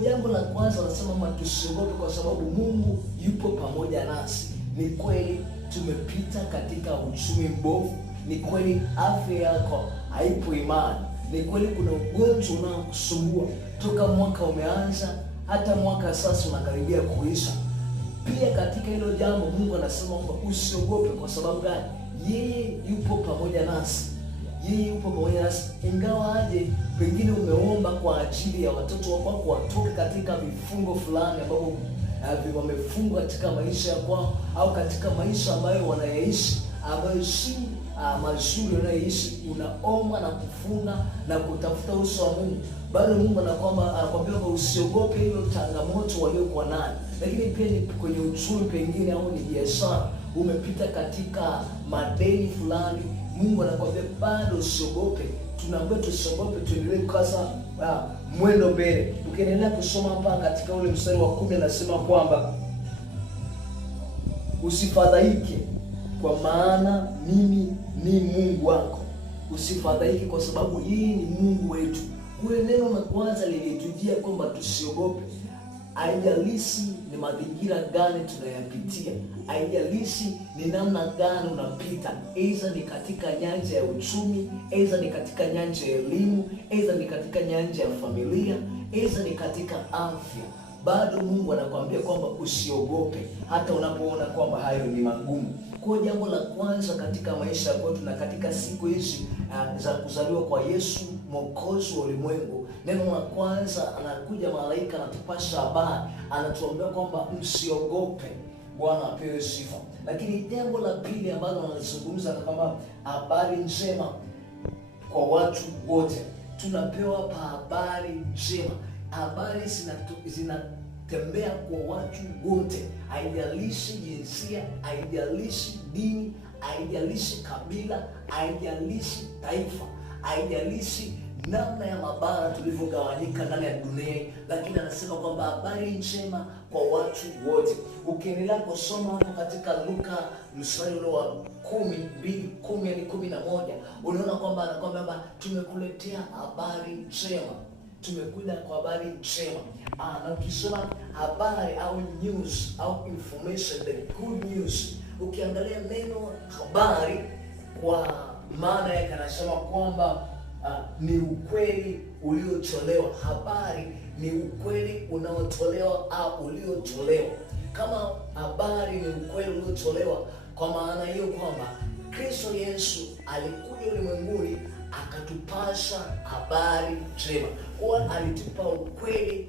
Jambo la kwanza anasema tusiogope kwa sababu Mungu yupo pamoja nasi. Ni kweli tumepita katika uchumi mbovu, ni kweli afya yako haipo imani, ni kweli kuna ugonjwa unaokusumbua toka mwaka umeanza hata mwaka sasa unakaribia kuisha. Pia katika hilo jambo Mungu anasema kwamba usiogope. Kwa sababu gani? Yeye yupo pamoja nasi. Yeye yupo pamoja nasi. Ingawa aje pengine umeomba kwa ajili ya watoto wako watoke katika vifungo fulani ambavyo wamefungwa katika maisha yako au katika maisha ambayo wanayaishi ambayo si mazuri wanayoishi, unaomba na kufunga na kutafuta uso wa Mungu, bado Mungu anakuambia usiogope hiyo changamoto waliokuwa nayo. Lakini pia ni kwenye uchumi pengine au ni biashara, umepita katika madeni fulani, Mungu anakuambia bado usiogope. Tunaambia tusiogope, tuendelee kukaza mwendo mbele. Ukiendelea kusoma hapa katika ule mstari wa 10 anasema kwamba usifadhaike kwa maana mimi ni Mungu wako. Usifadhaike kwa sababu yeye ni Mungu wetu. Kwa neno la kwanza lilitujia kwamba tusiogope. Haijalishi ni mazingira gani tunayapitia, haijalishi ni namna gani unapita, aidha ni katika nyanja ya uchumi, aidha ni katika nyanja ya elimu, aidha ni katika nyanja ya familia, aidha ni katika afya, bado Mungu anakuambia kwamba usiogope hata unapoona kwamba hayo ni magumu. Kwa jambo la kwanza katika maisha yako na katika siku hizi za kuzaliwa kwa Yesu Mwokozi wa ulimwengu, neno la kwanza anakuja malaika anatupasha habari, anatuambia kwamba msiogope. Bwana apewe sifa. Lakini jambo la pili ambalo anazungumza kwamba habari njema kwa watu wote. Tunapewa habari njema. Habari zinatembea kwa watu wote, haijalishi jinsia, haijalishi dini, haijalishi kabila, haijalishi taifa, haijalishi namna ya mabara tulivyogawanyika ndani ya dunia, lakini anasema kwamba habari njema kwa watu wote. Ukiendelea kusoma hapo katika Luka mstari wa 10:11 unaona kwamba anakwambia tumekuletea habari njema. Tumekuja kwa habari njema. Na ukisoma habari au news au information, the good news, ukiangalia neno habari kwa maana yake anasema kwamba ni ukweli uliotolewa. Habari ni ukweli unaotolewa au uliotolewa. Kama habari ni ukweli uliotolewa, kwa maana hiyo kwamba Kristo Yesu alikuja ulimwenguni akatupasha habari njema. Kwa alitupa ukweli